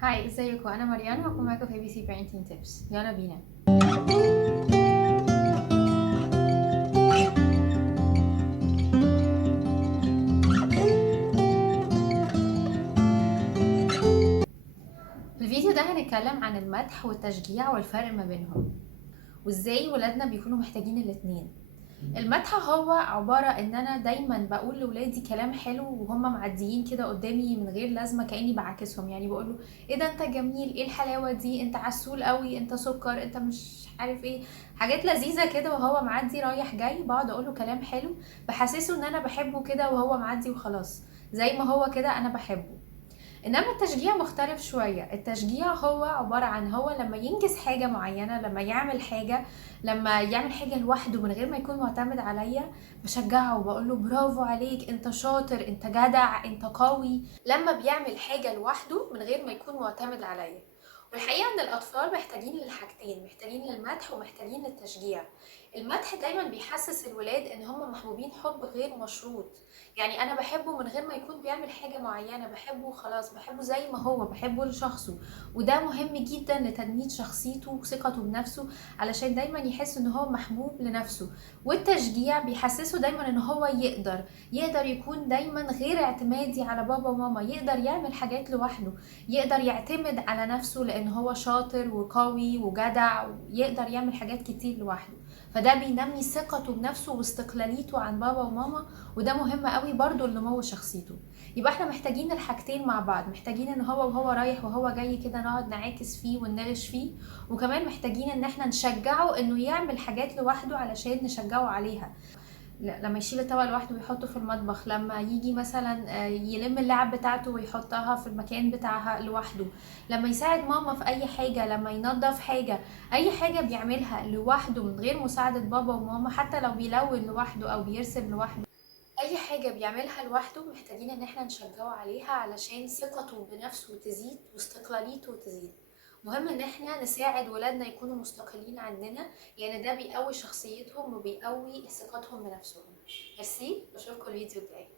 هاي، ازيكم؟ انا مريان وهكون معاكم في ABC Parenting Tips. يلا بينا. في الفيديو ده هنتكلم عن المدح والتشجيع والفرق ما بينهم، وازاي ولادنا بيكونوا محتاجين الاتنين. المدح هو عبارة ان انا دايما بقول لولادي كلام حلو وهم معديين كده قدامي من غير لازمة، كأني بعاكسهم. يعني بقوله ايه ده، انت جميل، ايه الحلاوة دي، انت عسول قوي، انت سكر، انت مش عارف ايه، حاجات لذيذة كده. وهو معدي رايح جاي بقعد اقوله كلام حلو بحسسه ان انا بحبه كده، وهو معدي وخلاص زي ما هو كده انا بحبه. انما التشجيع مختلف شوية. التشجيع هو عبارة عن هو لما ينجز حاجة معينة، لما يعمل حاجة، لما يعمل حاجة لوحده من غير ما يكون معتمد عليا، بشجعه وبقوله برافو عليك، انت شاطر، انت جدع، انت قوي. لما بيعمل حاجة لوحده من غير ما يكون معتمد عليا. والحقيقة ان الاطفال محتاجين للحاجتين، محتاجين للمدح ومحتاجين للتشجيع. المدح دايما بيحسس الولاد ان هم محبوبين حب غير مشروط. يعني انا بحبه من غير ما يكون بيعمل حاجة معينة، بحبه خلاص، بحبه زي ما هو، بحبه لشخصه. وده مهم جدا لتنمية شخصيته وثقته بنفسه، علشان دايما يحس ان هو محبوب لنفسه. والتشجيع بيحسسه دايما ان هو يقدر يكون دايما غير اعتمادي على بابا وماما، يقدر يعمل حاجات لوحده، يقدر يعتمد على نفسه لان هو شاطر وقوي وجدع، ويقدر يعمل حاجات كتير لوحده. فده بينمي ثقته بنفسه واستقلاليته عن بابا وماما، وده مهم قوي برضو لنمو شخصيته. يبقى احنا محتاجين الحاجتين مع بعض، محتاجين ان هو وهو رايح وهو جاي كده نقعد نعاكس فيه ونناقش فيه، وكمان محتاجين ان احنا نشجعه انه يعمل حاجات لوحده علشان نشجعه عليها. لما يشيل الطبق لوحده ويحطه في المطبخ، لما يجي مثلا يلم اللعب بتاعته ويحطها في المكان بتاعها لوحده، لما يساعد ماما في اي حاجة، لما ينظف حاجة، اي حاجة بيعملها لوحده من غير مساعدة بابا وماما، حتى لو بيلون لوحده او بيرسم لوحده، اي حاجة بيعملها لوحده محتاجين ان احنا نشجعه عليها علشان ثقته بنفسه تزيد واستقلاليته تزيد. مهم ان احنا نساعد ولادنا يكونوا مستقلين عننا، يعني ده بيقوي شخصيتهم وبيقوي ثقتهم بنفسهم. ميرسي، بشوفكم الفيديو الجاي.